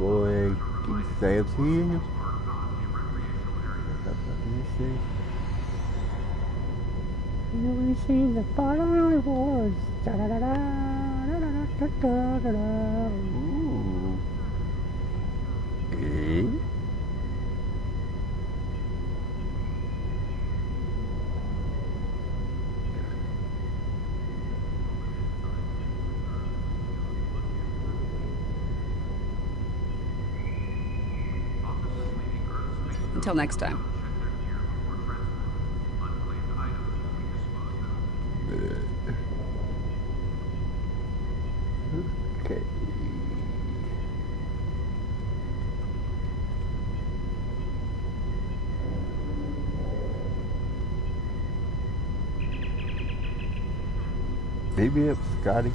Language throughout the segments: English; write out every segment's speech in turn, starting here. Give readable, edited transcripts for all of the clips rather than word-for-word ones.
boy Sam's here. You seen the following wars. Ooh. Eh? Until next time. Okay. Maybe up, Scotty.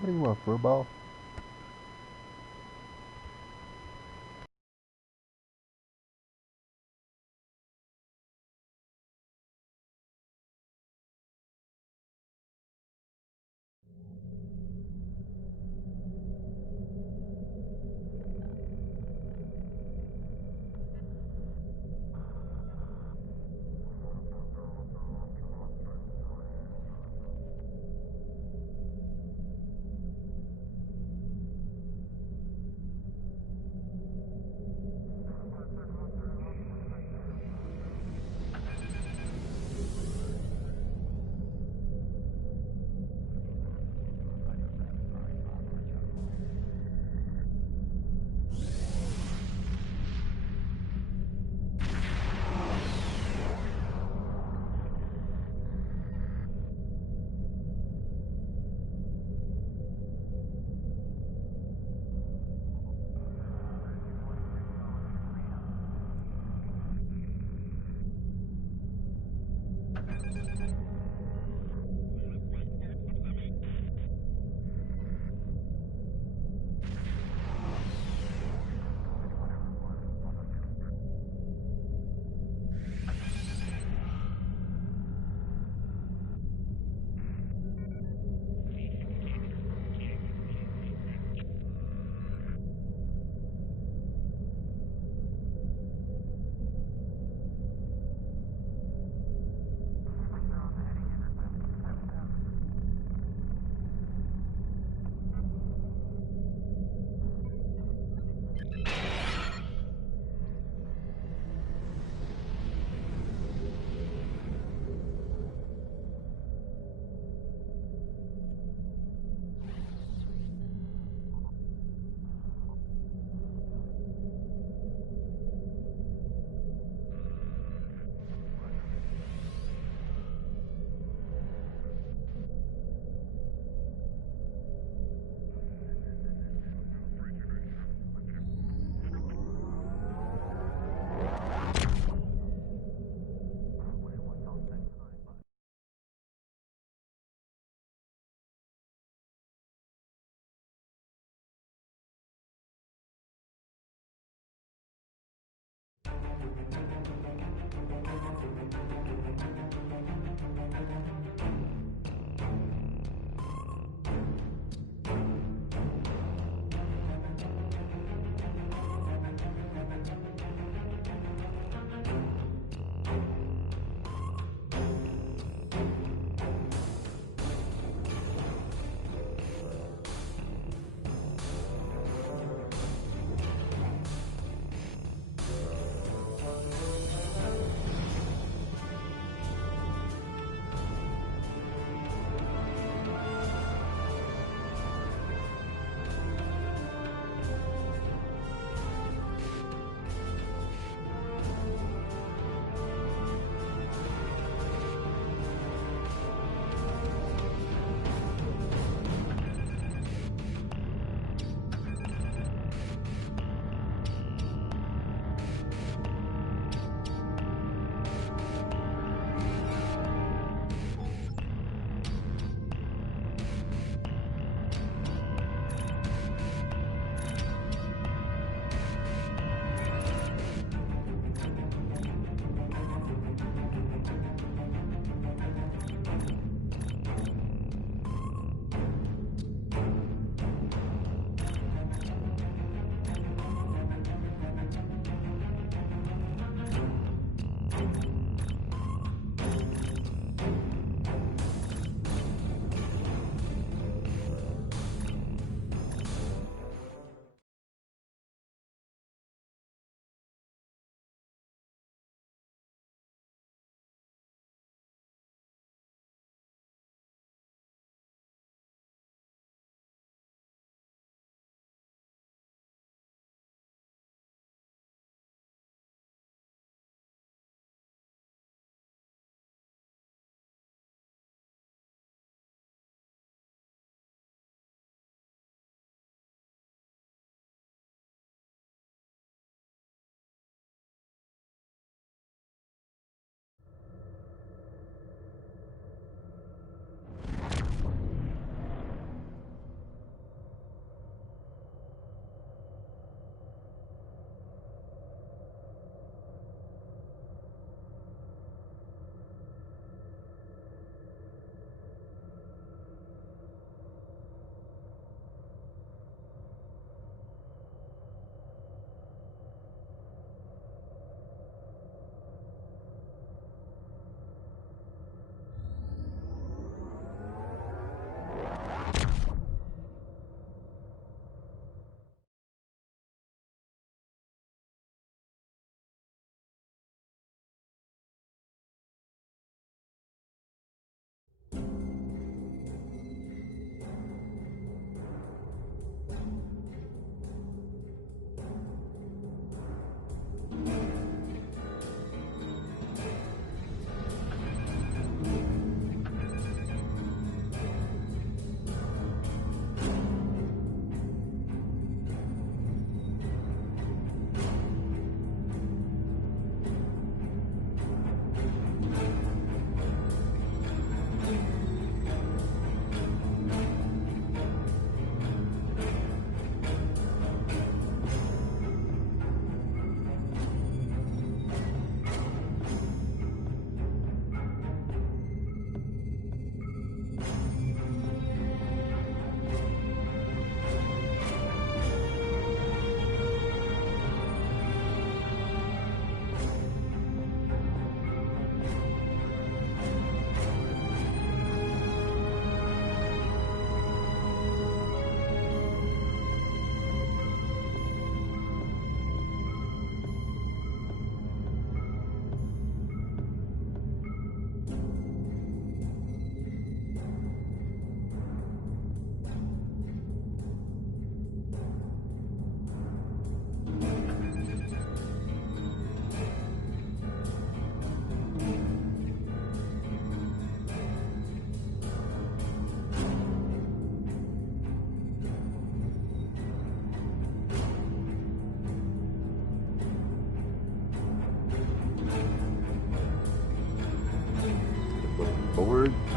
What do you want, football?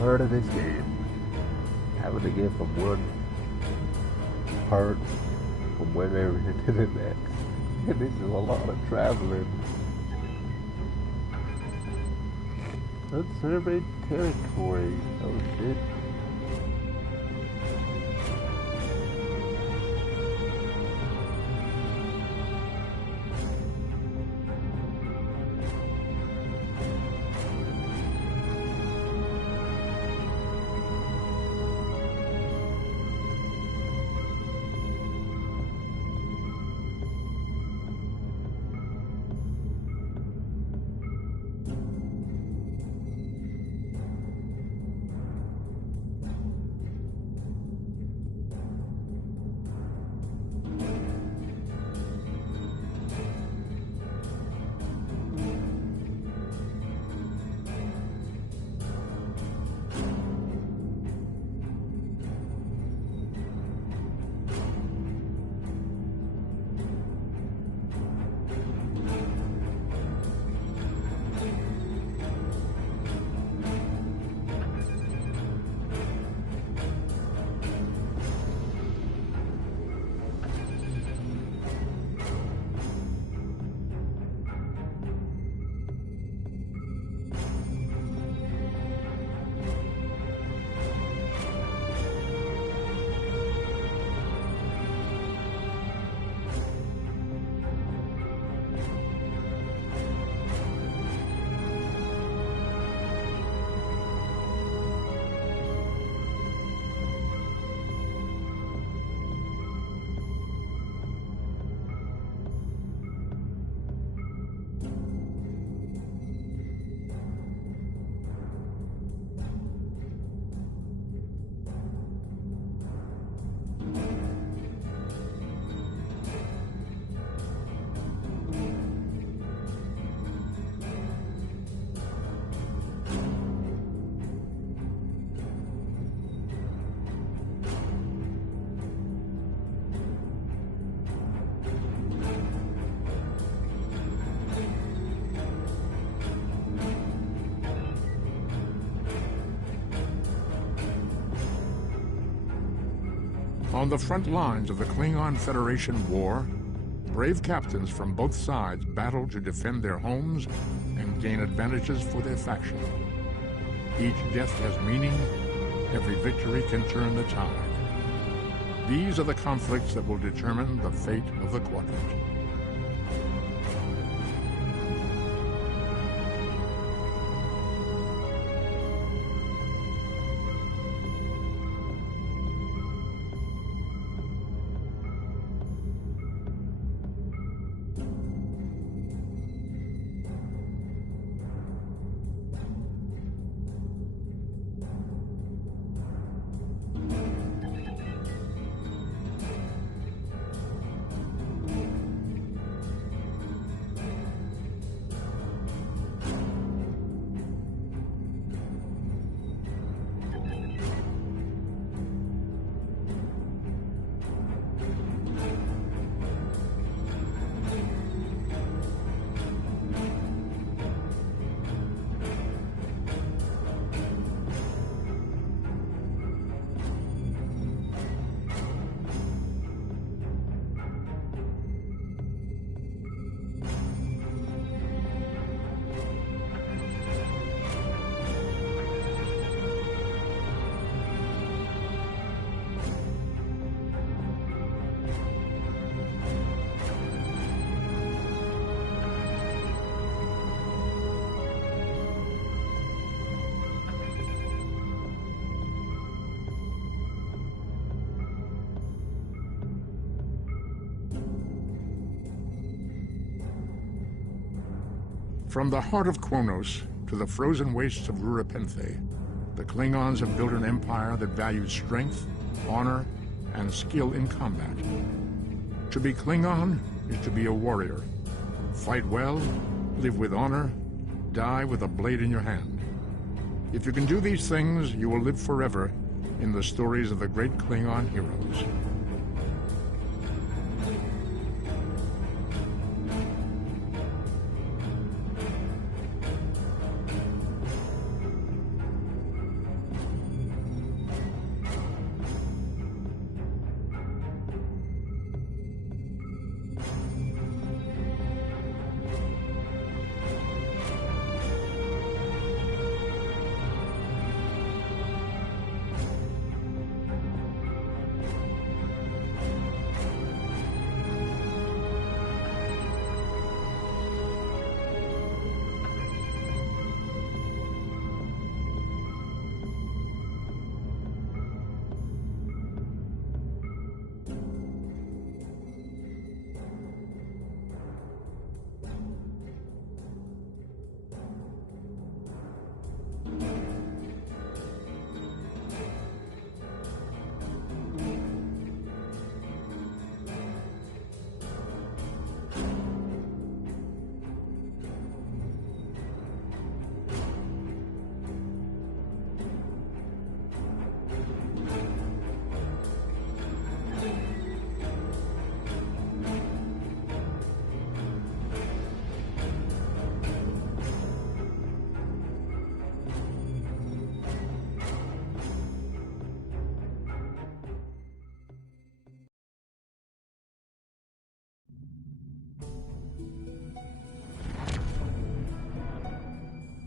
part of this game. Having to get from one part from one area to the next. And this is a lot of traveling. Unsurveyed territory. Oh shit. On the front lines of the Klingon Federation war, brave captains from both sides battle to defend their homes and gain advantages for their faction. Each death has meaning. Every victory can turn the tide. These are the conflicts that will determine the fate of the Quadrant. From the heart of Kronos to the frozen wastes of Rurapenthe, the Klingons have built an empire that values strength, honor, and skill in combat. To be Klingon is to be a warrior. Fight well, live with honor, die with a blade in your hand. If you can do these things, you will live forever in the stories of the great Klingon heroes.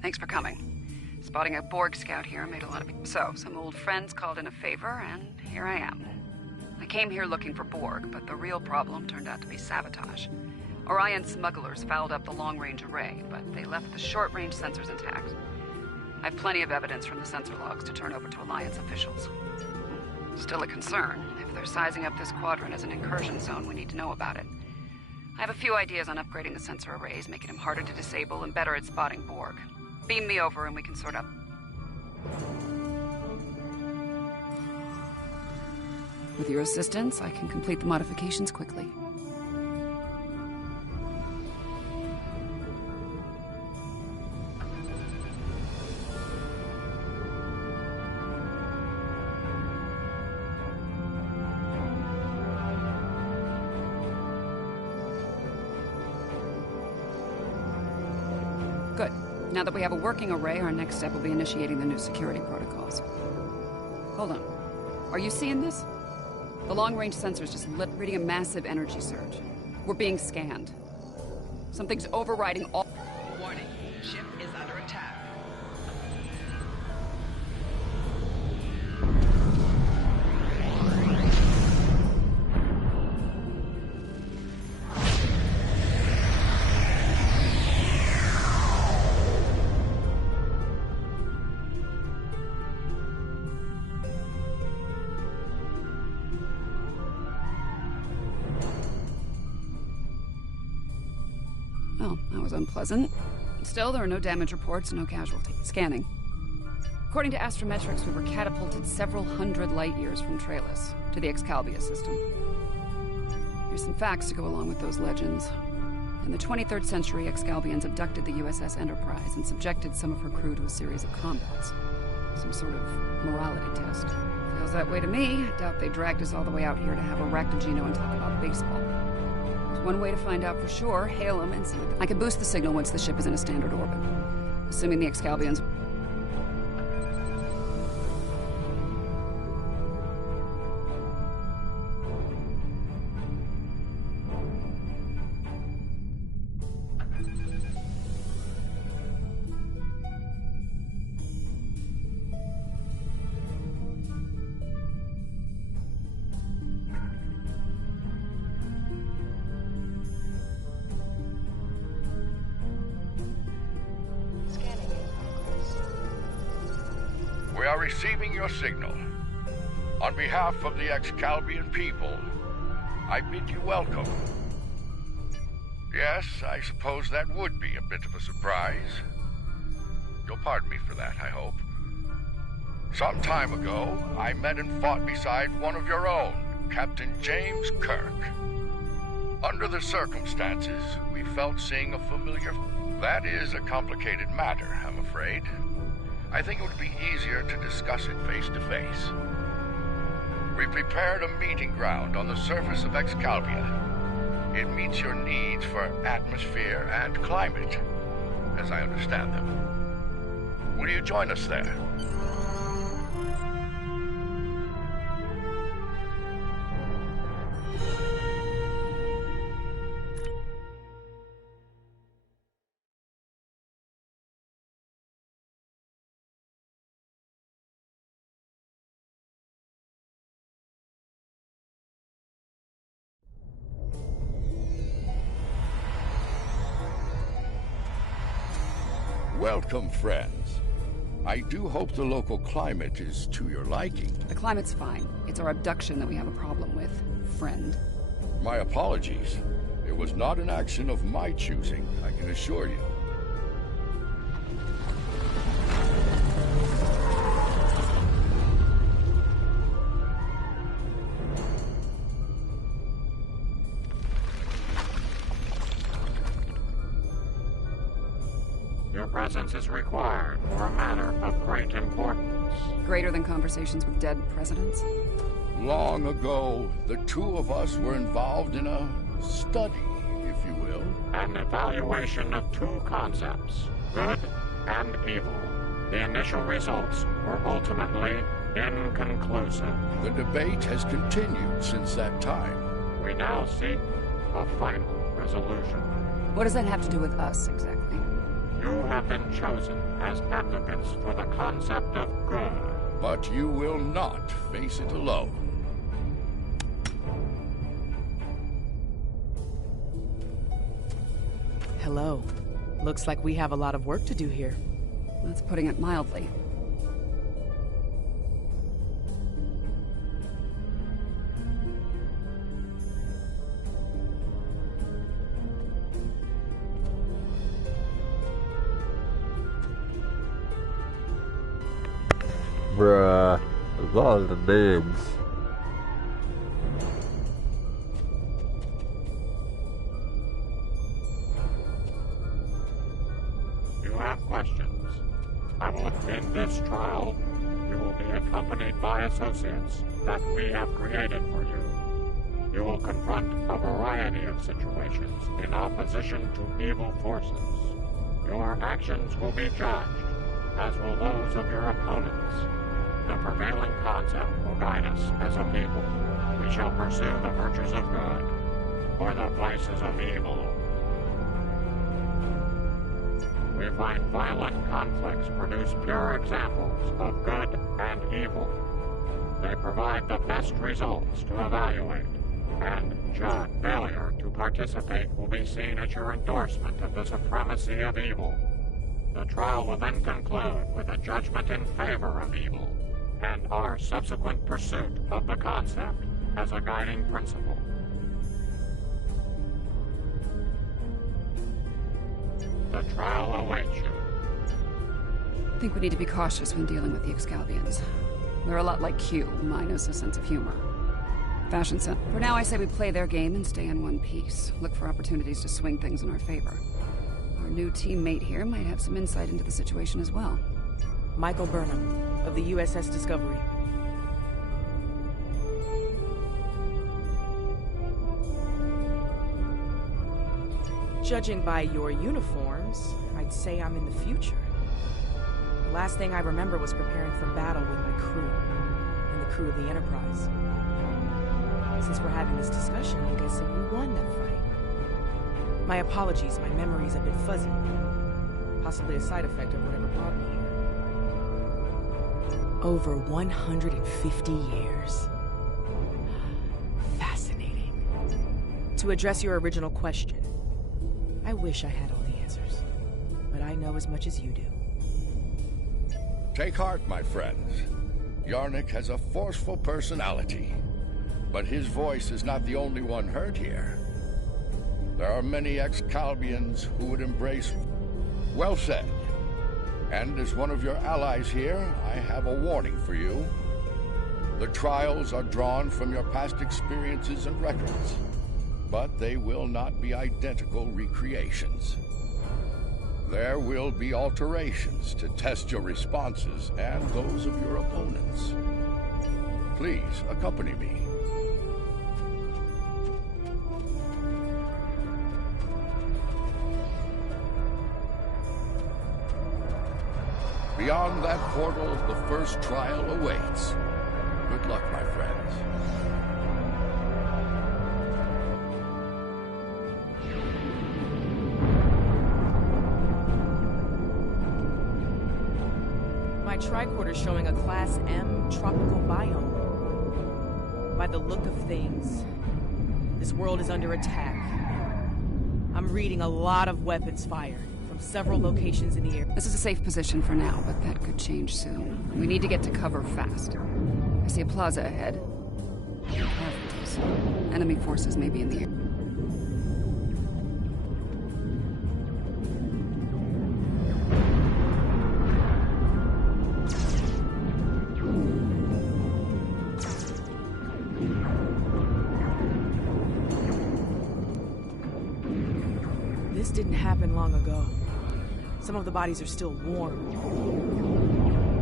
Thanks for coming. Spotting a Borg scout here made a lot of... So, some old friends called in a favor, and here I am. I came here looking for Borg, but the real problem turned out to be sabotage. Orion smugglers fouled up the long-range array, but they left the short-range sensors intact. I have plenty of evidence from the sensor logs to turn over to Alliance officials. Still a concern. If they're sizing up this quadrant as an incursion zone, we need to know about it. I have a few ideas on upgrading the sensor arrays, making them harder to disable and better at spotting Borg. Beam me over and we can sort out... With your assistance, I can complete the modifications quickly. Good. Now that we have a working array, our next step will be initiating the new security protocols. Hold on. Are you seeing this? The long-range sensor's just reading a massive energy surge. We're being scanned. Something's overriding all... Warning. Ship is under attack. Well, that was unpleasant. Still, there are no damage reports, no casualties. Scanning. According to Astrometrics, we were catapulted several hundred light years from Traelus to the Excalibia system. Here's some facts to go along with those legends. In the 23rd century, Excalbians abducted the USS Enterprise and subjected some of her crew to a series of combats. Some sort of morality test. Feels that way to me. I doubt they dragged us all the way out here to have a Raktajino and talk about baseball. One way to find out for sure, hail them and see what... I can boost the signal once the ship is in a standard orbit. Assuming the Excalbians... We are receiving your signal. On behalf of the Excalbian people, I bid you welcome. Yes, I suppose that would be a bit of a surprise. You'll pardon me for that, I hope. Some time ago, I met and fought beside one of your own, Captain James Kirk. Under the circumstances, we felt seeing a familiar... That is a complicated matter, I'm afraid. I think it would be easier to discuss it face to face. We prepared a meeting ground on the surface of Excalibia. It meets your needs for atmosphere and climate, as I understand them. Will you join us there? Welcome, friends. I do hope the local climate is to your liking. The climate's fine. It's our abduction that we have a problem with, friend. My apologies. It was not an action of my choosing, I can assure you. Your presence is required for a matter of great importance. Greater than conversations with dead presidents? Long ago, the two of us were involved in a study, if you will. An evaluation of two concepts, good and evil. The initial results were ultimately inconclusive. The debate has continued since that time. We now seek a final resolution. What does that have to do with us, exactly? You have been chosen as advocates for the concept of good. But you will not face it alone. Hello. Looks like we have a lot of work to do here. That's putting it mildly. Bruh, a lot of the names. You have questions. In this trial, you will be accompanied by associates that we have created for you. You will confront a variety of situations in opposition to evil forces. Your actions will be judged, as will those of your opponents. The prevailing concept will guide us as a people. We shall pursue the virtues of good, or the vices of evil. We find violent conflicts produce pure examples of good and evil. They provide the best results to evaluate, and judge. Failure to participate will be seen as your endorsement of the supremacy of evil. The trial will then conclude with a judgment in favor of evil, and our subsequent pursuit of the concept as a guiding principle. The trial awaits you. I think we need to be cautious when dealing with the Excalbians. They're a lot like Q, minus a sense of humor. Fashion sense. For now, I say we play their game and stay in one piece. Look for opportunities to swing things in our favor. Our new teammate here might have some insight into the situation as well. Michael Burnham, of the USS Discovery. Judging by your uniforms, I'd say I'm in the future. The last thing I remember was preparing for battle with my crew, and the crew of the Enterprise. Since we're having this discussion, I guess that we won that fight. My apologies, my memory's a bit fuzzy. Possibly a side effect of whatever brought me here. Over 150 years. Fascinating. To address your original question, I wish I had all the answers, but I know as much as you do. Take heart, my friends. Yarnik has a forceful personality, but his voice is not the only one heard here. There are many Excalbians who would embrace... Well said. And as one of your allies here, I have a warning for you. The trials are drawn from your past experiences and records, but they will not be identical recreations. There will be alterations to test your responses and those of your opponents. Please, accompany me. Beyond that portal, the first trial awaits. Good luck, my friends. My tricorder's showing a Class M tropical biome. By the look of things, this world is under attack. I'm reading a lot of weapons fired from several locations in the air. This is a safe position for now, but that could change soon. We need to get to cover fast. I see a plaza ahead. Casualties. Enemy forces may be in the air. This didn't happen long ago. Some of the bodies are still warm.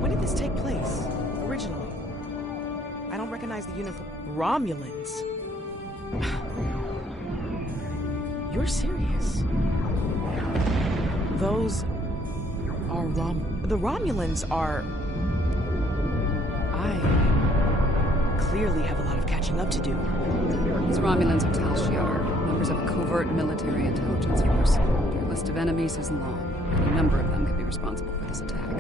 When did this take place, originally? I don't recognize the uniform. Romulans? You're serious? Those are the Romulans are... I clearly have a lot of catching up to do. These Romulans are Tal Shiar, members of a covert military intelligence force. Their list of enemies is long. Any number of them could be responsible for this attack.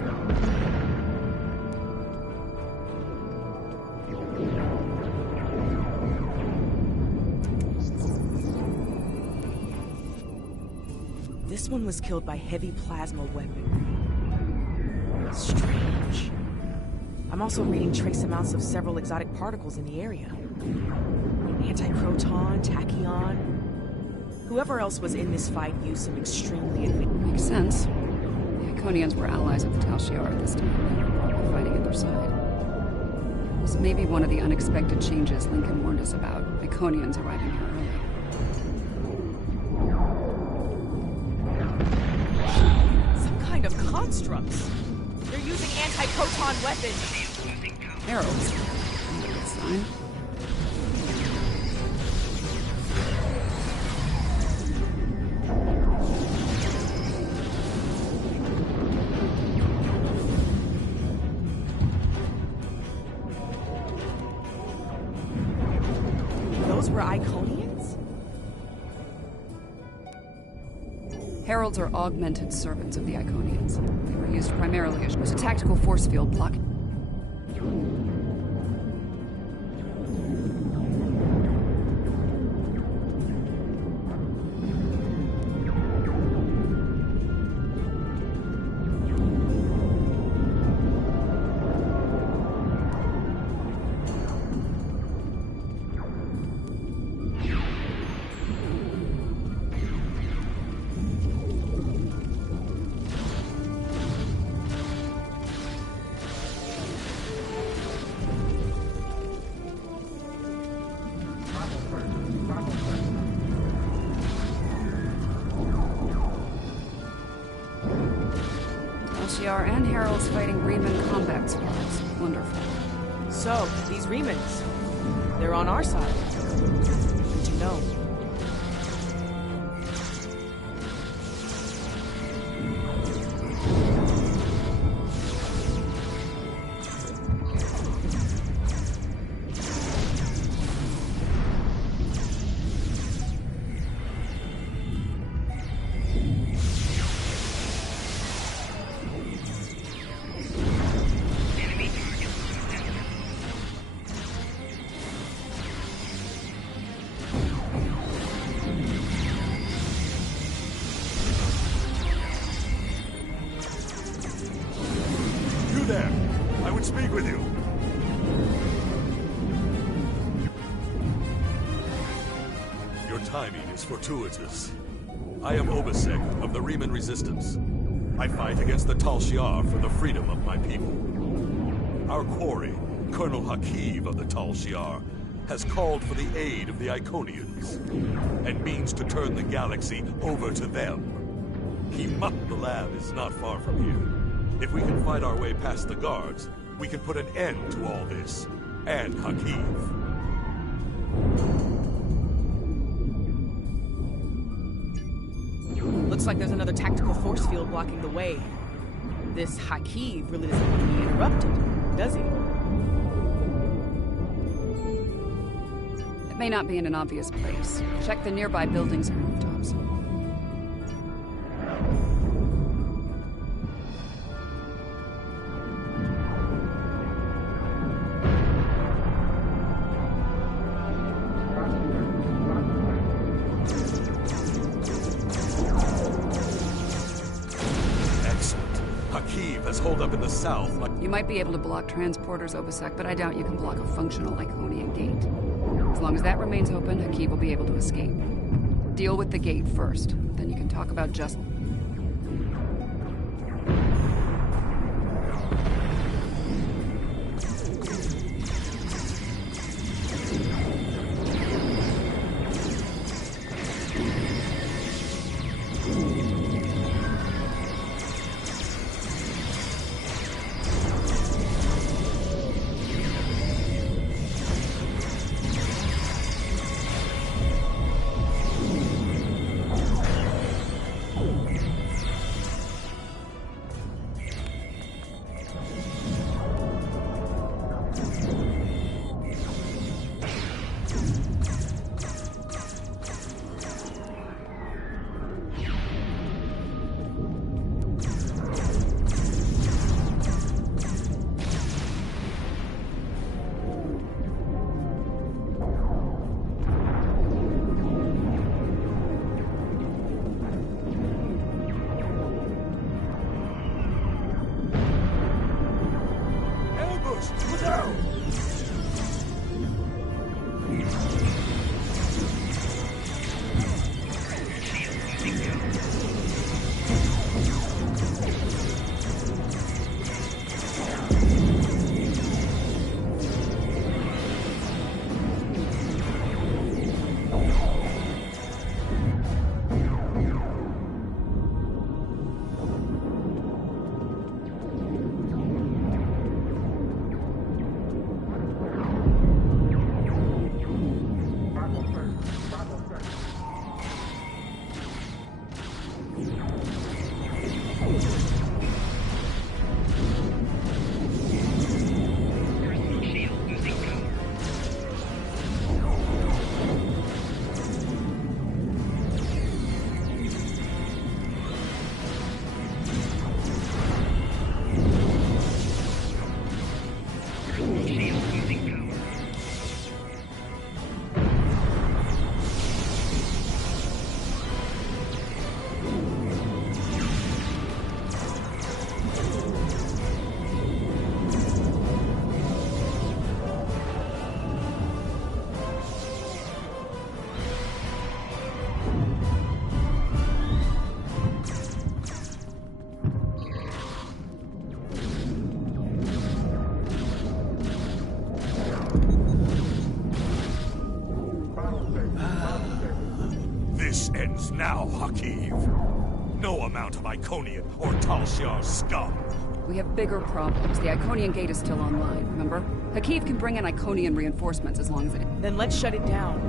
This one was killed by heavy plasma weaponry. Strange. I'm also reading trace amounts of several exotic particles in the area. Antiproton, tachyon. Whoever else was in this fight used some extremely advanced... Makes sense. The Iconians were allies of the Tal Shiar at this time. They were probably fighting at their side. This may be one of the unexpected changes Lincoln warned us about. Iconians arriving here early. Some kind of constructs. They're using anti-proton weapons. Heralds. Good sign. Those were Iconians? Heralds are augmented servants of the Iconians. They were used primarily as a tactical force field block. Shiar and Heralds fighting Riemann combat squads. Wonderful. So, these Riemans, they're on our side. Good to know. Speak with you. Your timing is fortuitous. I am Obisek of the Riemann Resistance. I fight against the Tal Shiar for the freedom of my people. Our quarry, Colonel Hakiv of the Tal Shiar, has called for the aid of the Iconians, and means to turn the galaxy over to them. The lab is not far from here. If we can fight our way past the guards, we can put an end to all this, and Hakiv. Looks like there's another tactical force field blocking the way. This Hakiv really doesn't want to be interrupted, does he? It may not be in an obvious place. Check the nearby buildings and rooftops. Hold up in the south. You might be able to block transporters, Obisek, but I doubt you can block a functional Iconian gate. As long as that remains open, Hakiv will be able to escape. Deal with the gate first, then you can talk about just... This ends now, Hakiv. No amount of Iconian or Tal Shiar scum. We have bigger problems. The Iconian gate is still online, remember? Hakiv can bring in Iconian reinforcements as long as it... Then let's shut it down.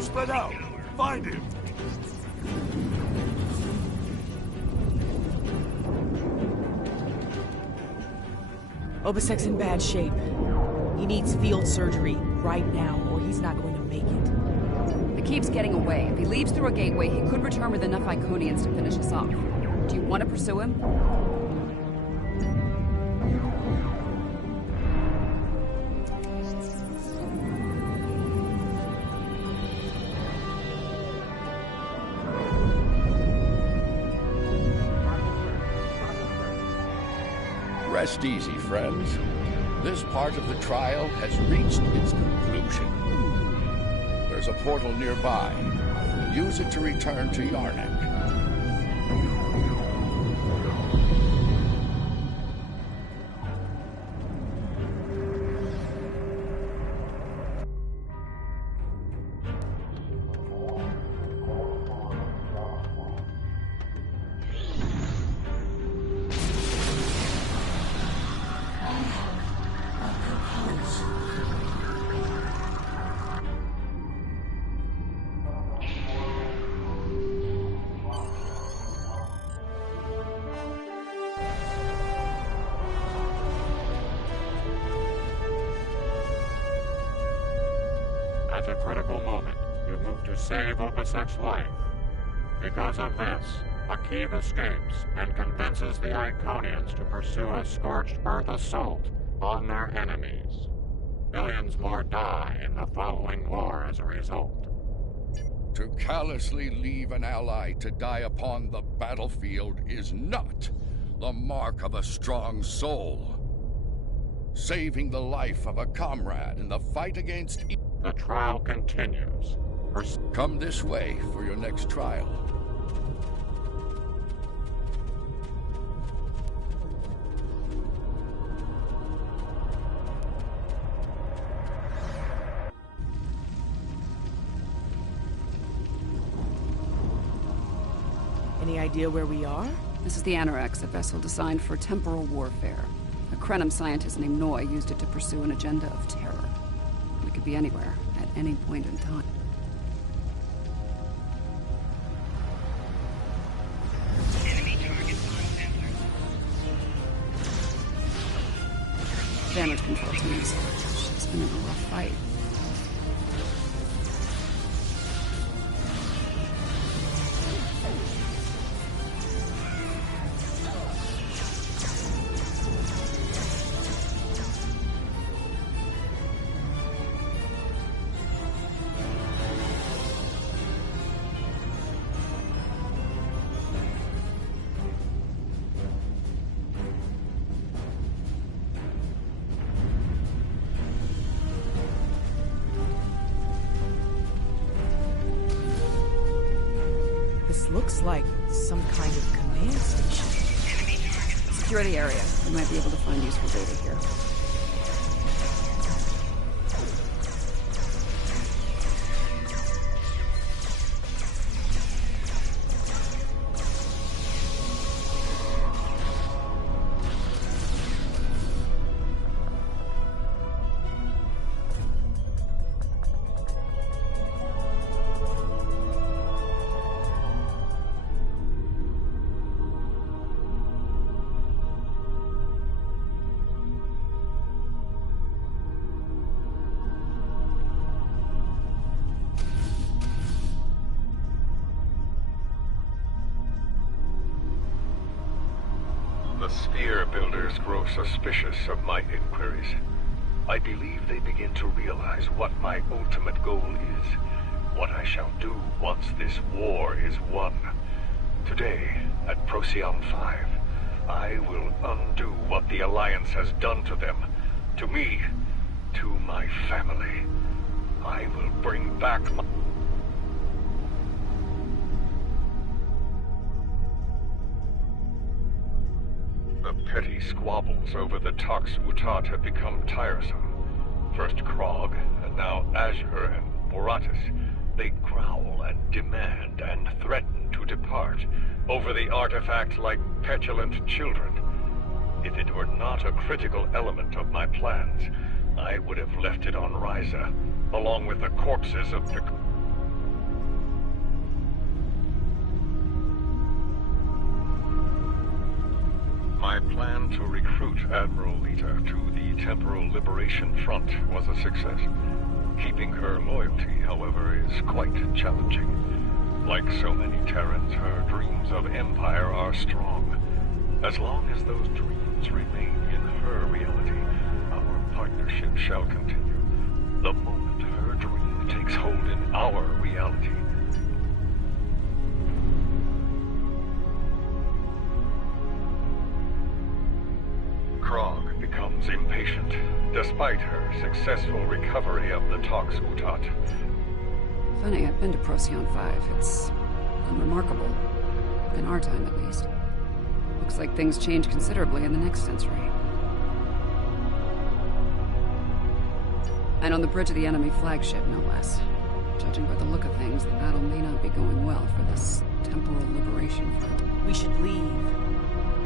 Spread out! Find him! Obisek's in bad shape. He needs field surgery right now, or he's not going to make it. Hakiv's getting away. If he leaves through a gateway, he could return with enough Iconians to finish us off. Do you want to pursue him? Rest easy, friends. This part of the trial has reached its conclusion. There's a portal nearby. Use it to return to Yarnak. At a critical moment, you move to save Obisek's life. Because of this, Hakiv escapes and convinces the Iconians to pursue a scorched earth assault on their enemies. Millions more die in the following war as a result. To callously leave an ally to die upon the battlefield is not the mark of a strong soul. Saving the life of a comrade in the fight against evil. The trial continues. Come this way for your next trial. Any idea where we are? This is the Anorex, a vessel designed for temporal warfare. A Krenim scientist named Noy used it to pursue an agenda of terror. We could be anywhere, at any point in time. Enemy target on sensor. Damage control teams. It's been a rough fight. This looks like some kind of command station. Secure the area. We might be able to find useful data here. The sphere builders grow suspicious of my inquiries. I believe they begin to realize what my ultimate goal is, what I shall do once this war is won. Today, at Procyon 5, I will undo what the Alliance has done to them, to me, to my family. I will bring back my... The petty squabbles over the Tox Utat have become tiresome. First Krog, and now Azure and Boratus. They growl and demand and threaten to depart over the artifact like petulant children. If it were not a critical element of my plans, I would have left it on Ryza, along with the corpses of the... My plan to recruit Admiral Lita to the Temporal Liberation Front was a success. Keeping her loyalty, however, is quite challenging. Like so many Terrans, her dreams of empire are strong. As long as those dreams remain in her reality, our partnership shall continue. The moment her dream takes hold in our reality, Krog becomes impatient, despite her successful recovery of the Tox Utat. Funny, I've been to Procyon 5. It's unremarkable. In our time, at least. Looks like things change considerably in the next century. And on the bridge of the enemy flagship, no less. Judging by the look of things, the battle may not be going well for this Temporal Liberation Front. We should leave.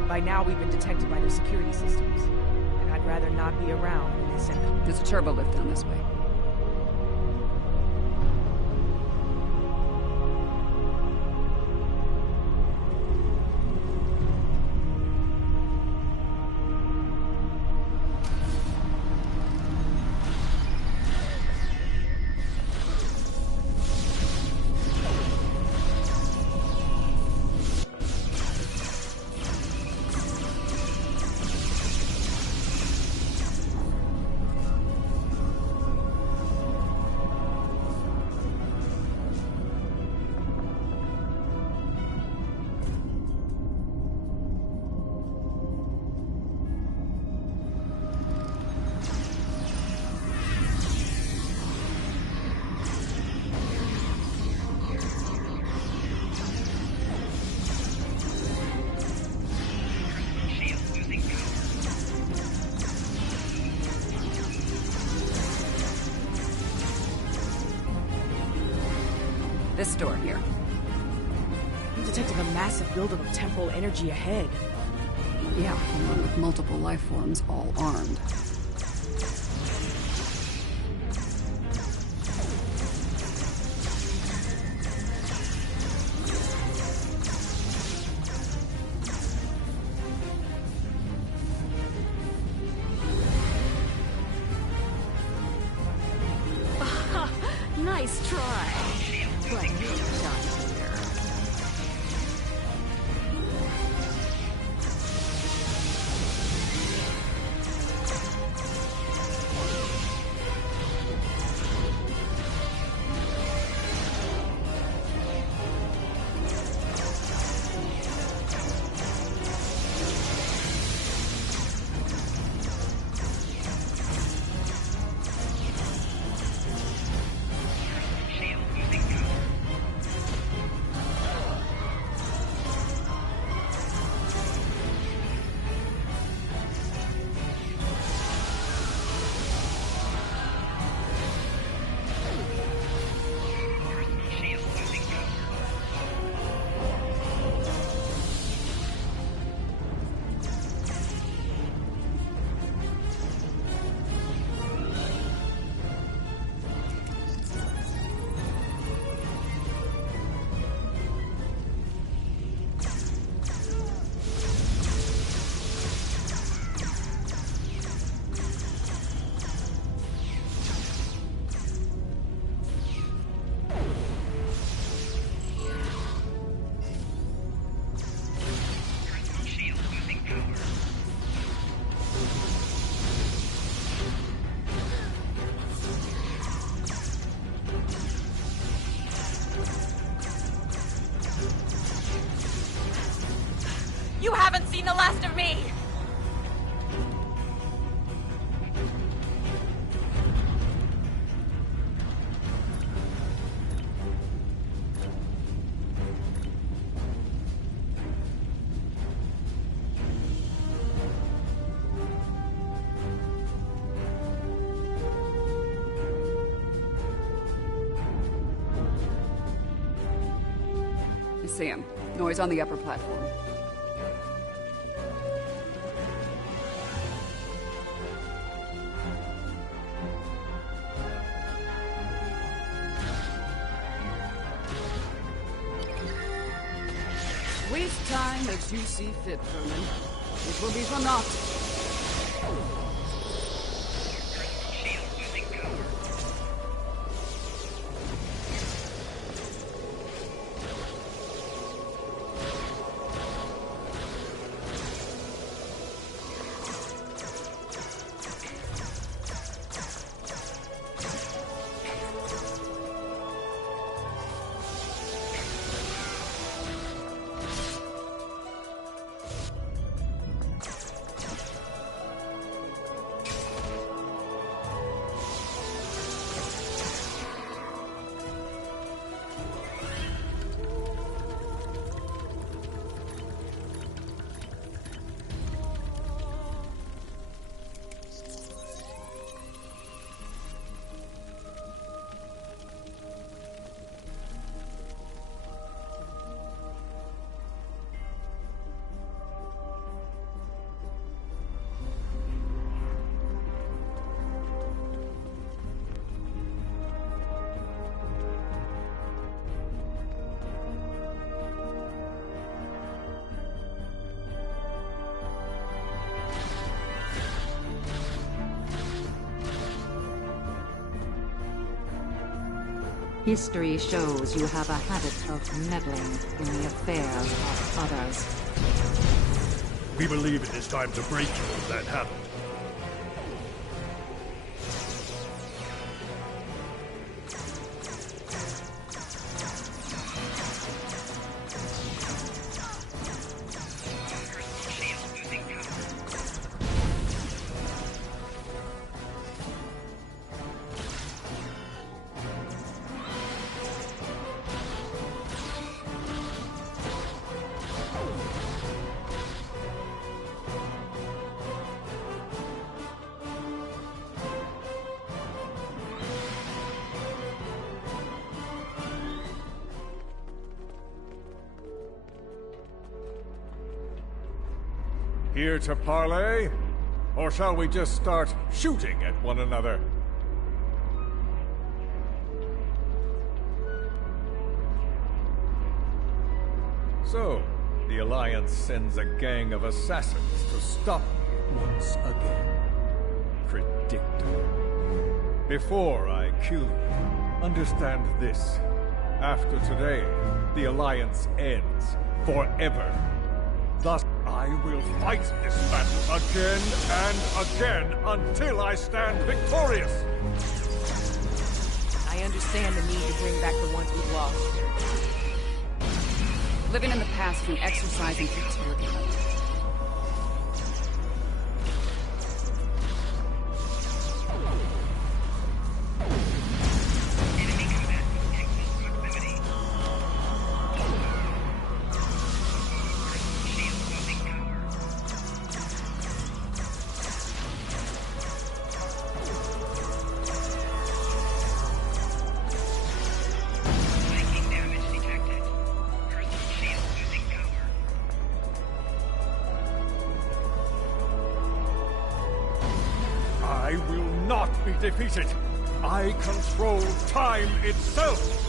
By now, we've been detected by their security systems. And I'd rather not be around when they send... There's a turbo lift down this way. This door here. I'm detecting a massive buildup of temporal energy ahead. Yeah, along with multiple life forms, all armed. Nice try. But you're done here. the last of me! See him. Noise on the upper platform. Waste time as you see fit, Vermin. It will be for naught. History shows you have a habit of meddling in the affairs of others. We believe it is time to break that habit. Here to parley? Or shall we just start shooting at one another? So, the Alliance sends a gang of assassins to stop me once again. Predictable. Before I kill you, understand this. After today, the Alliance ends forever. Thus, I will fight this battle again and again until I stand victorious! I understand the need to bring back the ones we've lost. Living in the past is an exercise in futility. I will not be defeated. I control time itself.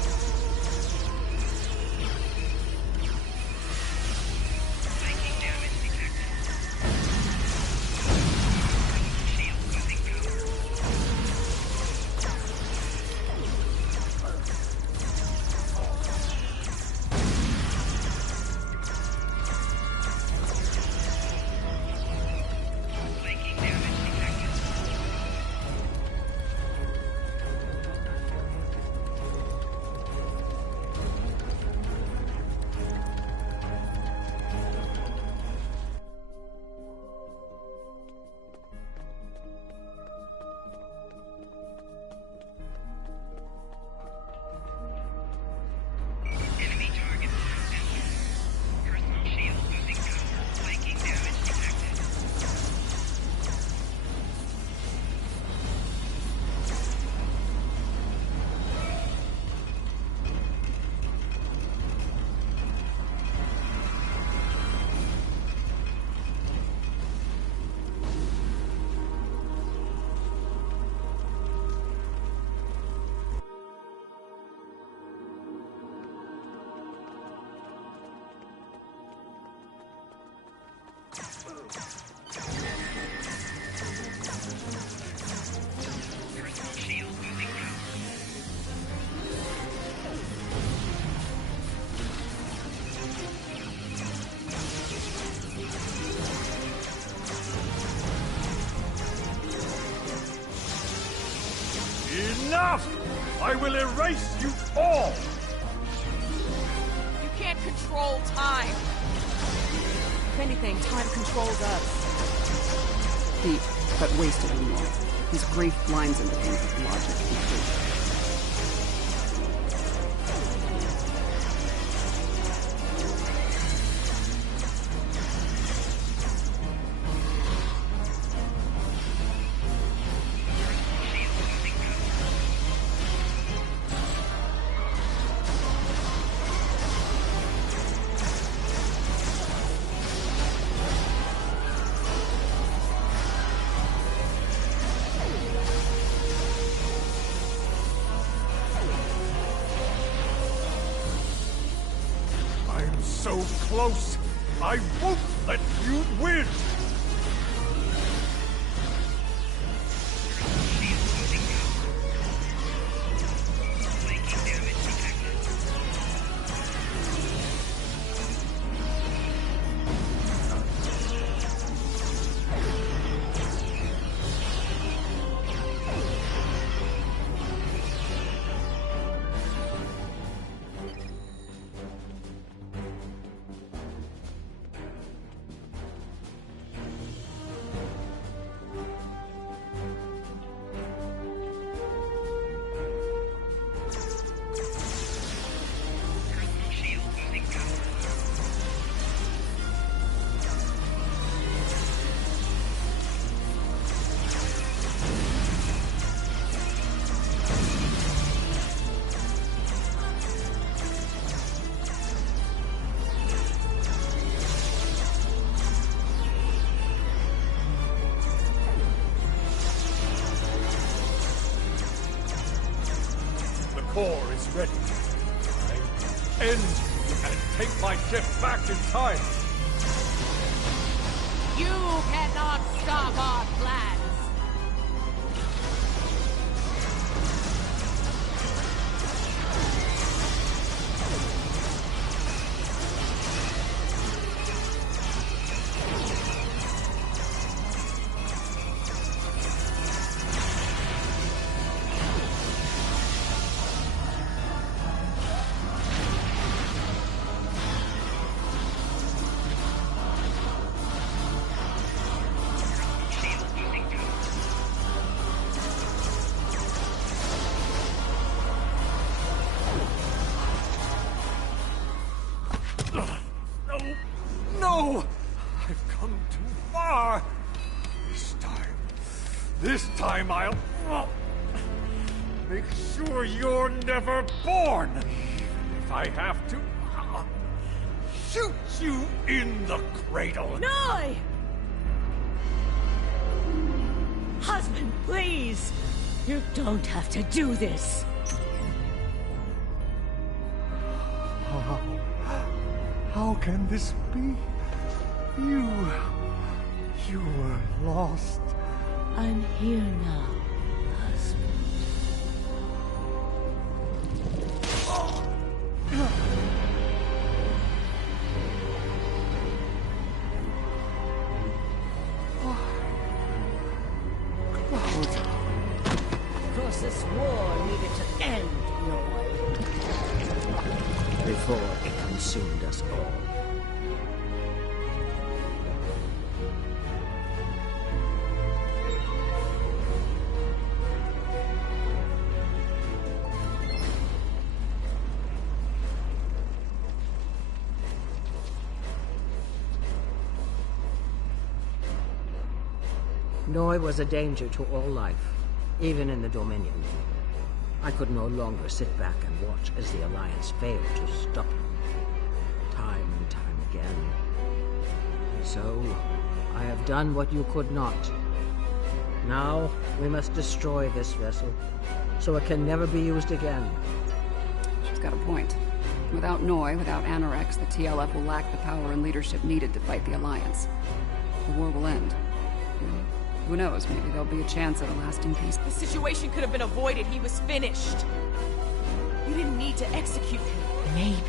Enough! I will erase you all! You can't control time. If anything, time controls us. Deep, but wasted on Noy. His grief blinds him to things with logic and truth. So close, I won't let you win! Core is ready. I end you and take my ship back in time. You cannot stop our plans. No! I've come too far! This time I'll make sure you're never born! Even if I have to shoot you in the cradle! Noy! Husband, please! You don't have to do this! How can this be? You were lost. I'm here now, husband. Of course, this war needed to end, Noy. Before it consumed us all. Noy was a danger to all life, even in the Dominion. I could no longer sit back and watch as the Alliance failed to stop him. Time and time again. So, I have done what you could not. Now, we must destroy this vessel, so it can never be used again. She's got a point. Without Noy, without Anorex, the TLF will lack the power and leadership needed to fight the Alliance. the war will end. Who knows, maybe there'll be a chance at a lasting peace. The situation could have been avoided. He was finished. You didn't need to execute him.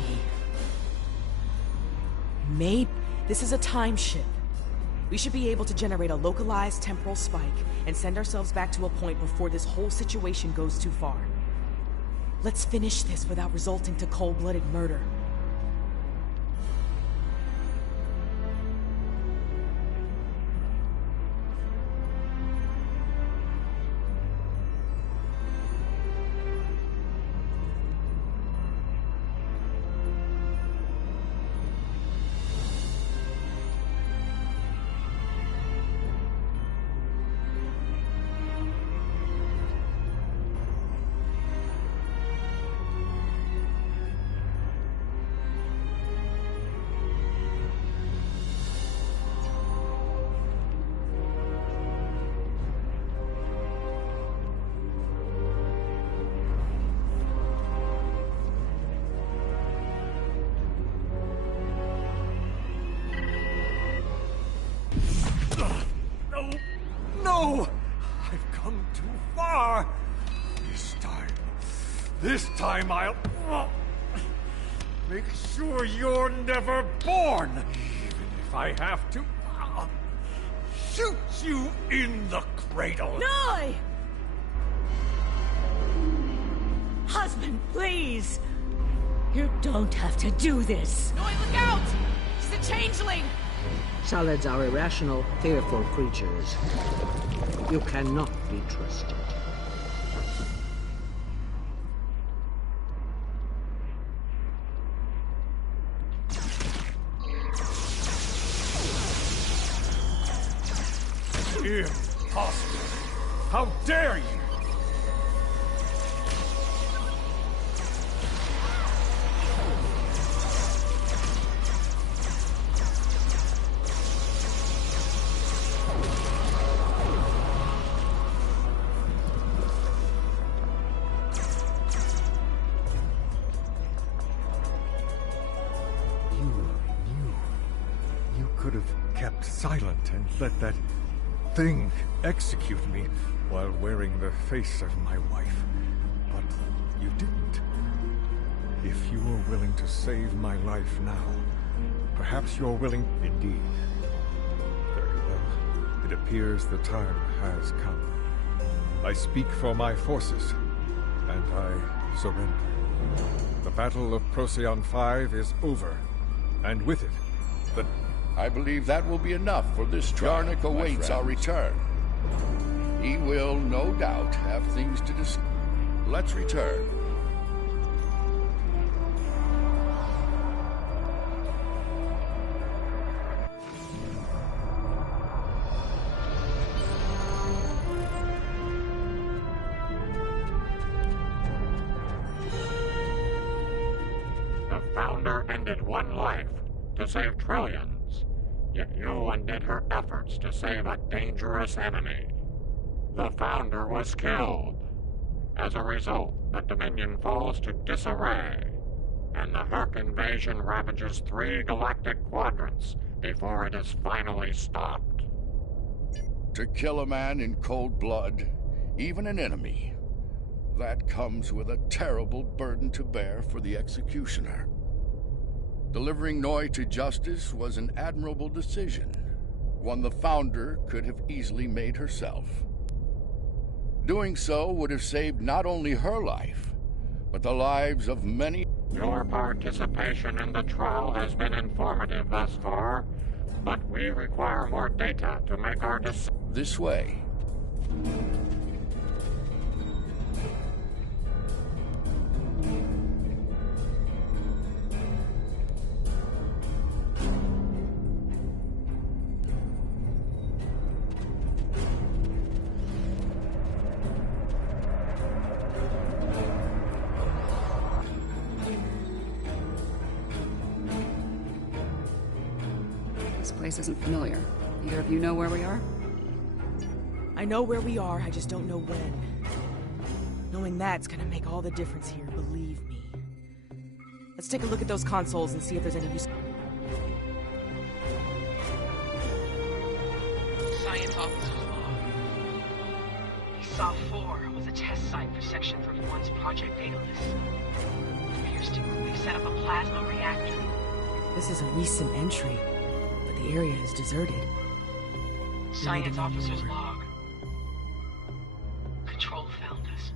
Maybe. This is a time ship. We should be able to generate a localized temporal spike and send ourselves back to a point before this whole situation goes too far. Let's finish this without resulting to cold-blooded murder. No! I've come too far! This time I'll... make sure you're never born! Even if I have to... shoot you in the cradle! Noi! Husband, please! You don't have to do this! Noi, look out! She's a changeling! Solids are irrational, fearful creatures. You cannot be trusted. Impossible! How dare you! You could have kept silent and let that thing execute me while wearing the face of my wife. But you didn't. If you are willing to save my life now, perhaps you're willing... Indeed. Very well. It appears the time has come. I speak for my forces, and I surrender. The Battle of Procyon 5 is over, and with it, the... I believe that will be enough for this trial. Yarnik awaits our return. He will, no doubt, have things to discuss. Let's return. The Founder ended one life to save trillions, yet you undid her efforts to save a dangerous enemy. The Founder was killed. As a result, the Dominion falls to disarray, and the Hurk invasion ravages 3 galactic quadrants before it is finally stopped. To kill a man in cold blood, even an enemy, that comes with a terrible burden to bear for the executioner. Delivering Noi to justice was an admirable decision, one the Founder could have easily made herself. Doing so would have saved not only her life, but the lives of many... Your participation in the trial has been informative thus far, but we require more data to make our decision. This way. This place isn't familiar. Either of you know where we are? I know where we are, I just don't know when. Knowing that's gonna make all the difference here, believe me. Let's take a look at those consoles and see if there's any use... Science officer's log. He saw 4 was a test site for Section 31's Project Daedalus. It appears to have set up a plasma reactor. This is a recent entry, but the area is deserted. Science officer's log. Control found us.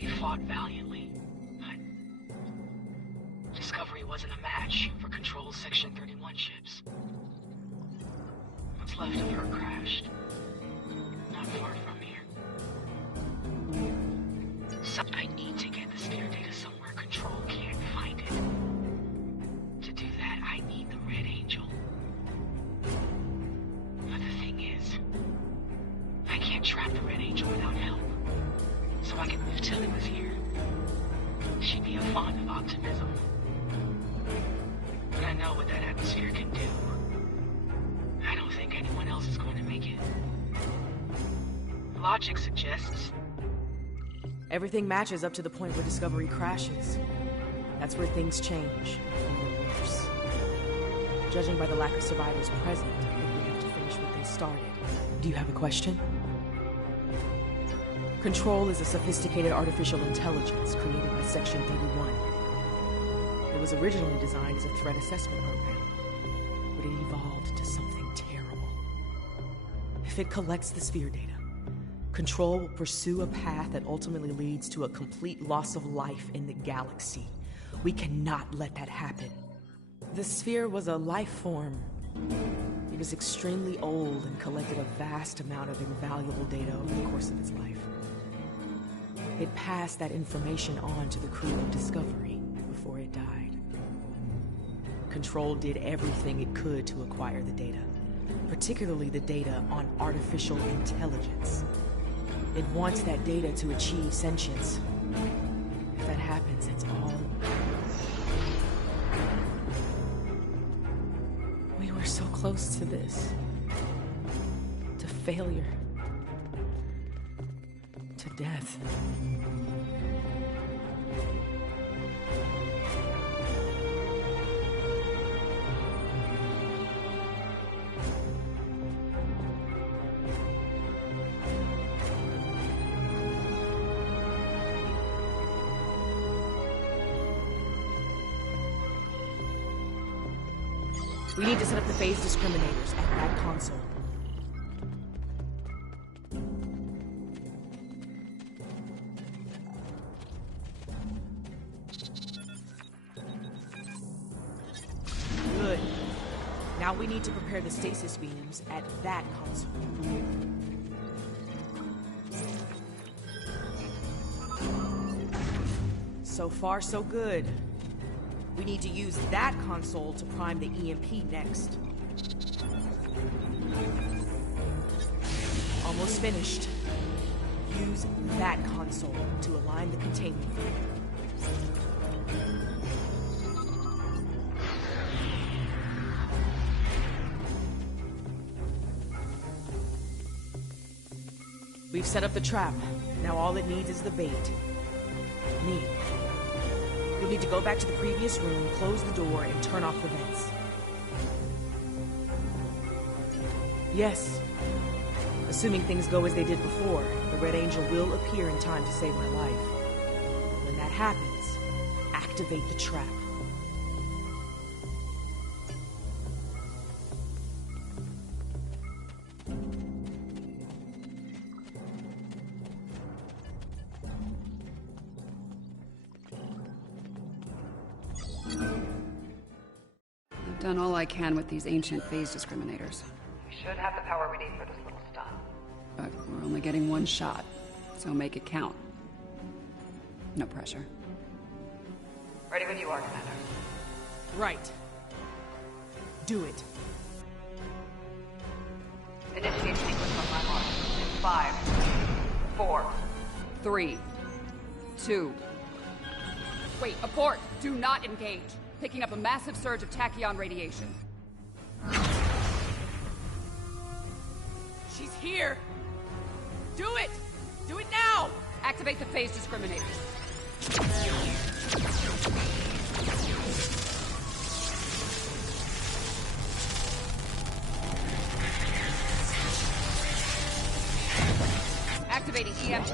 We fought valiantly, but Discovery wasn't a match for Control's Section 31 ships. What's left of her crashed. Not far from here. So I need to get the sphere data somewhere Control can't find it. To do that, I need the Red Angel. But the thing is, I can't trap the Red Angel without help. So I can if Tilly was here. She'd be fond of optimism. But I know what that atmosphere can do. I don't think anyone else is going to make it. Logic suggests everything matches up to the point where Discovery crashes. That's where things change, for the worse. Judging by the lack of survivors present, I think we have to finish what they started. Do you have a question? Control is a sophisticated artificial intelligence created by Section 31. It was originally designed as a threat assessment program, but it evolved to something terrible. If it collects the sphere data, Control will pursue a path that ultimately leads to a complete loss of life in the galaxy. We cannot let that happen. The sphere was a life form. It was extremely old and collected a vast amount of invaluable data over the course of its life. It passed that information on to the crew of Discovery before it died. Control did everything it could to acquire the data, particularly the data on artificial intelligence. It wants that data to achieve sentience. If that happens, it's all... We were so close to this. To failure. To death. We need to set up the phase discriminators at that console. Good. Now we need to prepare the stasis beams at that console. So far, so good. We need to use that console to prime the EMP next. Almost finished. Use that console to align the containment field. We've set up the trap. Now all it needs is the bait. Me. You'll need to go back to the previous room, close the door, and turn off the vents. Yes. Assuming things go as they did before, the Red Angel will appear in time to save my life. When that happens, activate the trap. Done all I can with these ancient phase discriminators. We should have the power we need for this little stunt. But we're only getting one shot, so make it count. No pressure. Ready when you are, Commander. Right. Do it. Initiate sequence on my mark. In 5, 4, 3, 2. Wait, abort! Do not engage. Picking up a massive surge of tachyon radiation. She's here! Do it! Do it now! Activate the phase discriminators. Activating EMP.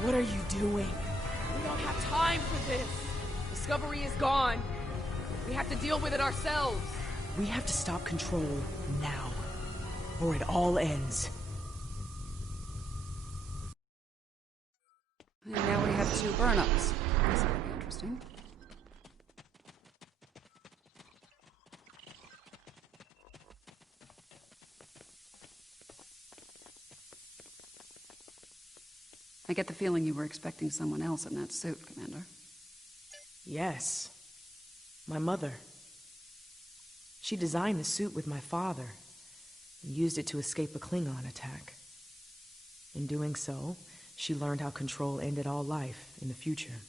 What are you doing? We don't have time for this. Discovery is gone. We have to deal with it ourselves. We have to stop Control now, or it all ends. And now we have 2 burn-ups. This will be interesting. I get the feeling you were expecting someone else in that suit, Commander. Yes. My mother. She designed the suit with my father and used it to escape a Klingon attack. In doing so, she learned how Control ended all life in the future.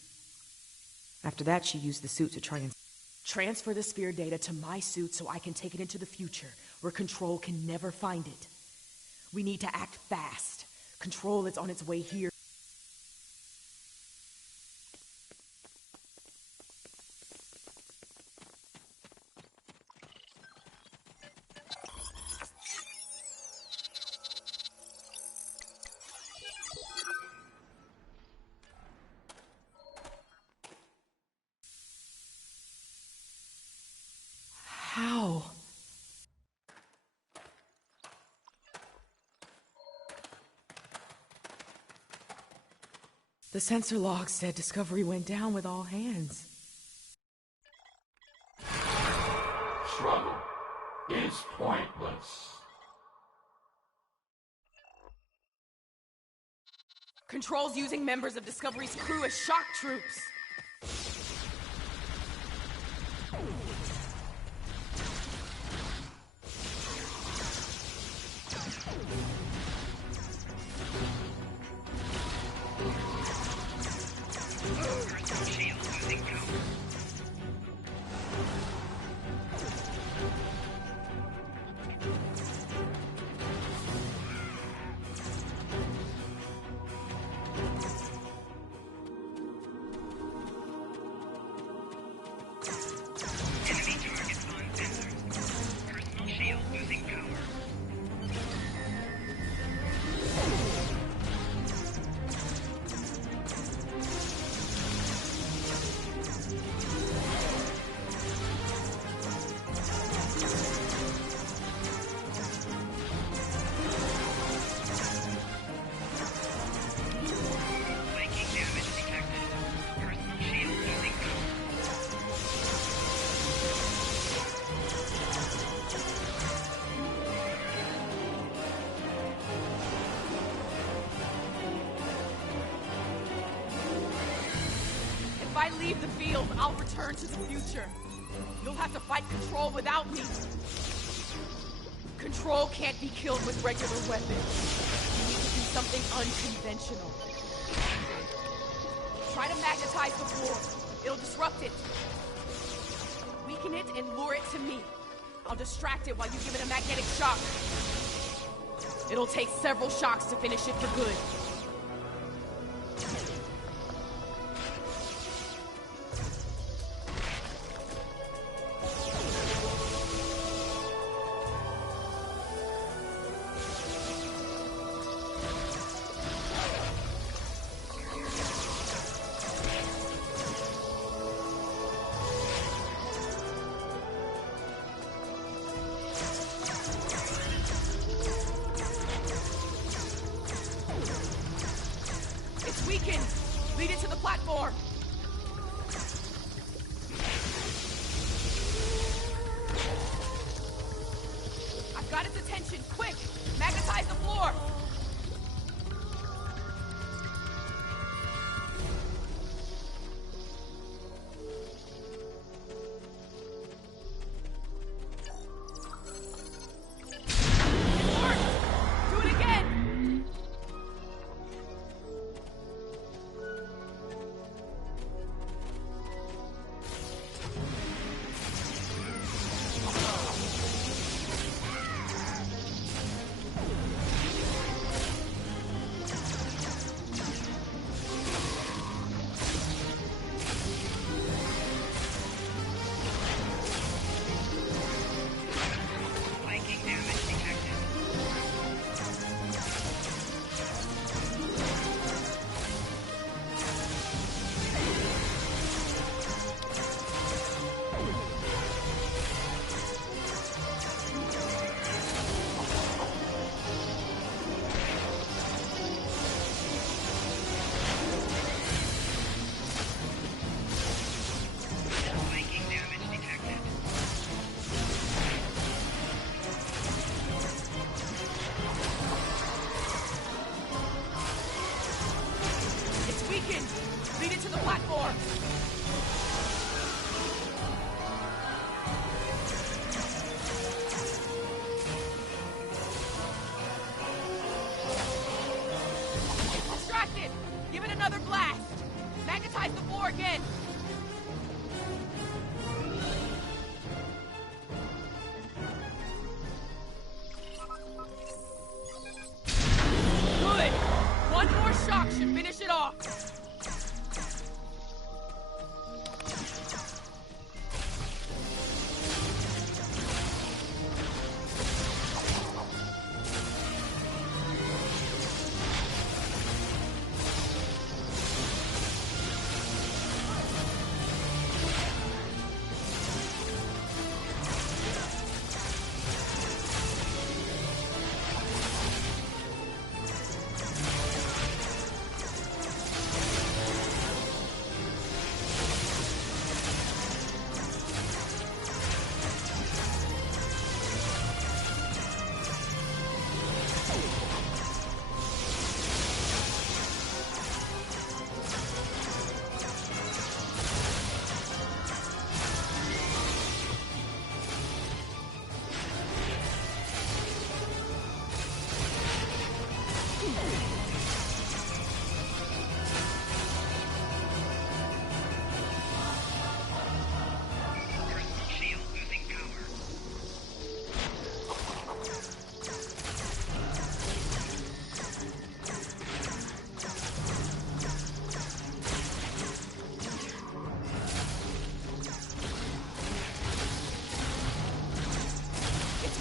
After that, she used the suit to try and transfer the sphere data to my suit so I can take it into the future, where Control can never find it. We need to act fast. Control is on its way here. How? The sensor log said Discovery went down with all hands. Struggle is pointless. Control's using members of Discovery's crew as shock troops. If I leave the field, I'll return to the future. You'll have to fight Control without me. Control can't be killed with regular weapons. You need to do something unconventional. Try to magnetize the floor. It'll disrupt it. Weaken it and lure it to me. I'll distract it while you give it a magnetic shock. It'll take several shocks to finish it for good. Weakened! Lead it to the platform! I've got its attention! Quick! Magnetize the floor! platform! Distracted! Give it another blast! Magnetize the floor again! Good! One more shock should finish it off!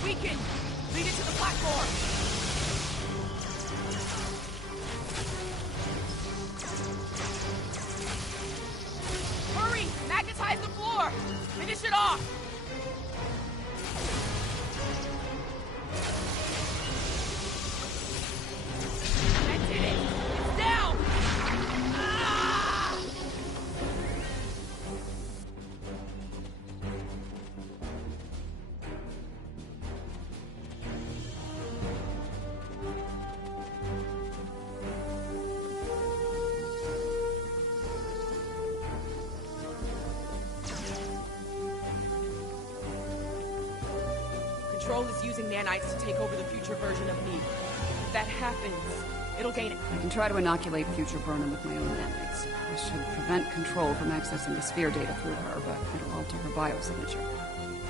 Weaken! Lead it to the platform! Hurry! Magnetize the floor! Finish it off! That did it! It's down! Ah! Control is using nanites to take over the future version of me. If that happens, it'll gain it. I can try to inoculate future Burnham with my own nanites. I should prevent Control from accessing the sphere data through her, but it'll alter her biosignature.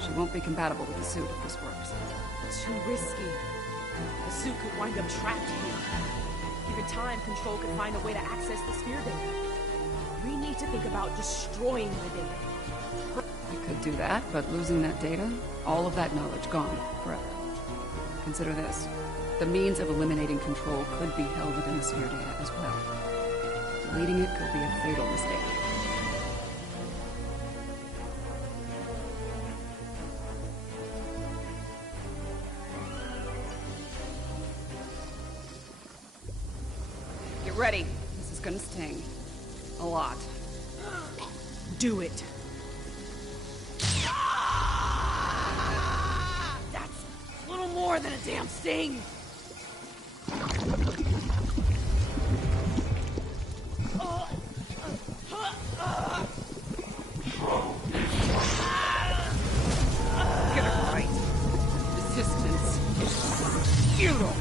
She won't be compatible with the suit if this works. Too risky. The suit could wind up trapped here. Given time, Control could find a way to access the sphere data. We need to think about destroying the data. I could do that, but losing that data, all of that knowledge gone forever. Consider this. The means of eliminating Control could be held within the sphere data as well. Deleting it could be a fatal mistake. Get ready. This is gonna sting. A lot. Do it. That's a little more than a damn sting. Get it right. Resistance is futile.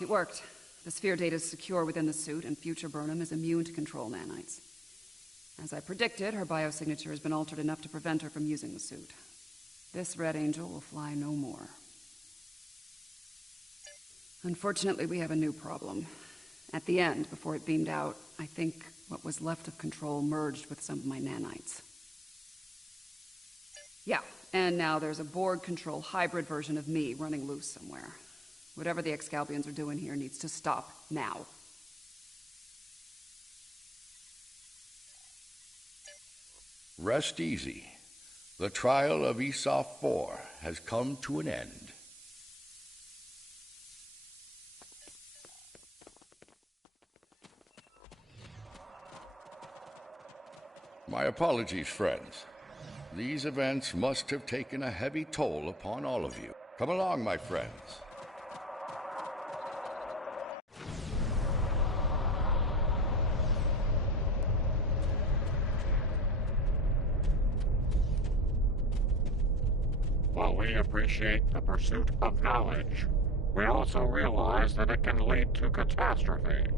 It worked. The sphere data is secure within the suit, and future Burnham is immune to Control nanites. As I predicted, her biosignature has been altered enough to prevent her from using the suit. This Red Angel will fly no more. Unfortunately, we have a new problem. At the end, before it beamed out, I think what was left of Control merged with some of my nanites. Yeah, And now there's a Borg-controlled hybrid version of me running loose somewhere. Whatever the Excalbians are doing here needs to stop now. Rest easy. The trial of Esau 4 has come to an end. My apologies, friends. These events must have taken a heavy toll upon all of you. Come along, my friends. While we appreciate the pursuit of knowledge, we also realize that it can lead to catastrophe.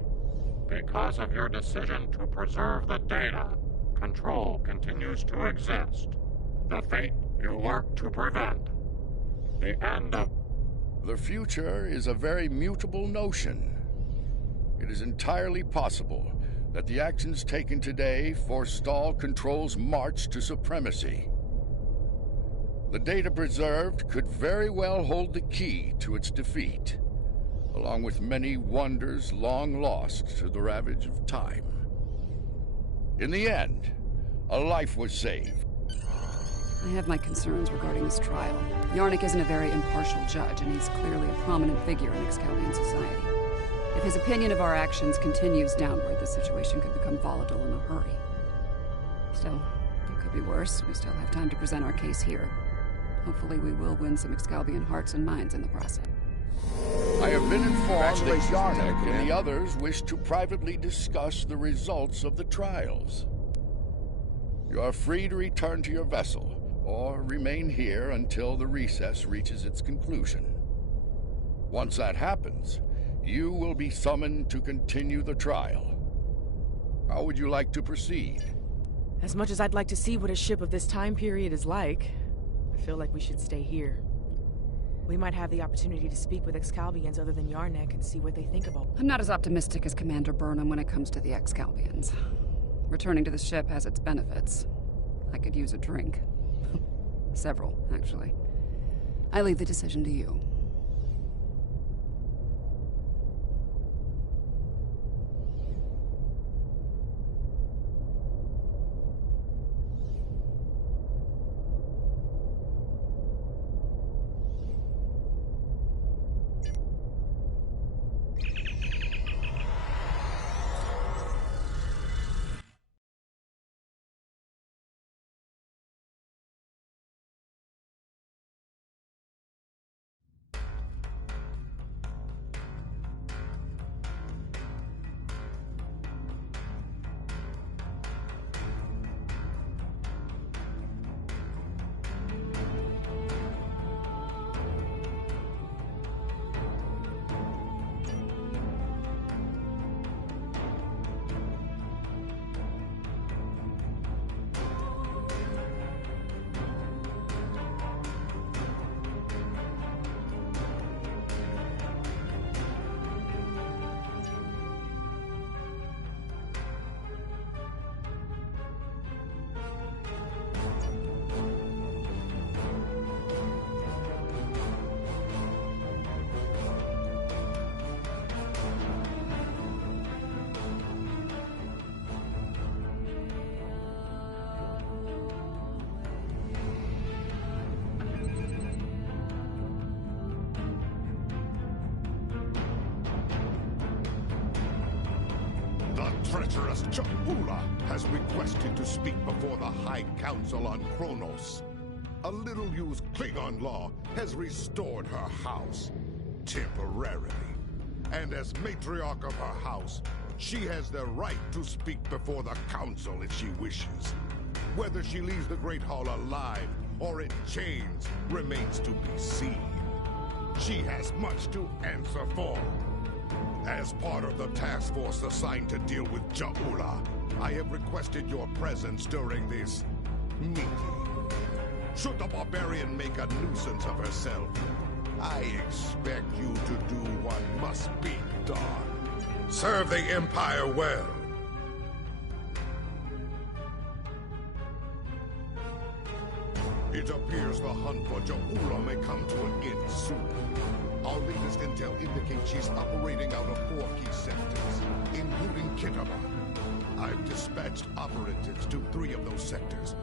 Because of your decision to preserve the data, Control continues to exist. The fate you work to prevent. The end of... The future is a very mutable notion. It is entirely possible that the actions taken today forestall Control's march to supremacy. The data preserved could very well hold the key to its defeat, along with many wonders long lost to the ravage of time. In the end, a life was saved. I have my concerns regarding this trial. Yarnik isn't a very impartial judge, and he's clearly a prominent figure in Excalbian society. If his opinion of our actions continues downward, the situation could become volatile in a hurry. Still, it could be worse. We still have time to present our case here. Hopefully we will win some Excalbian hearts and minds in the process. I have been informed that Yarnik and the others wish to privately discuss the results of the trials. You are free to return to your vessel, or remain here until the recess reaches its conclusion. Once that happens, you will be summoned to continue the trial. How would you like to proceed? As much as I'd like to see what a ship of this time period is like, I feel like we should stay here. We might have the opportunity to speak with Excalbians other than Yarnik and see what they think about. I'm not as optimistic as Commander Burnham when it comes to the Excalbians. Returning to the ship has its benefits. I could use a drink. Several, actually. I leave the decision to you. Treacherous Ja'ula has requested to speak before the High Council on Kronos. A little-used Klingon law has restored her house, temporarily. And as matriarch of her house, she has the right to speak before the Council if she wishes. Whether she leaves the Great Hall alive or in chains remains to be seen. She has much to answer for. As part of the task force assigned to deal with Ja'ula, I have requested your presence during this meeting. Should the barbarian make a nuisance of herself, I expect you to do what must be done. Serve the Empire well. It appears the hunt for Ja'ula may come to an end soon. Our latest intel indicates she's operating out of 4 key sectors, including Kitaba. I've dispatched operatives to 3 of those sectors.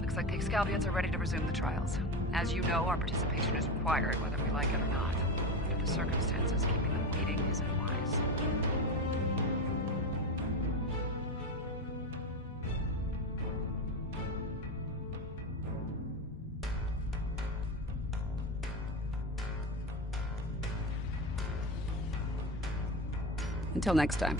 Looks like the Excalbians are ready to resume the trials. As you know, our participation is required, whether we like it or not. Under the circumstances, keeping them waiting isn't wise. Until next time.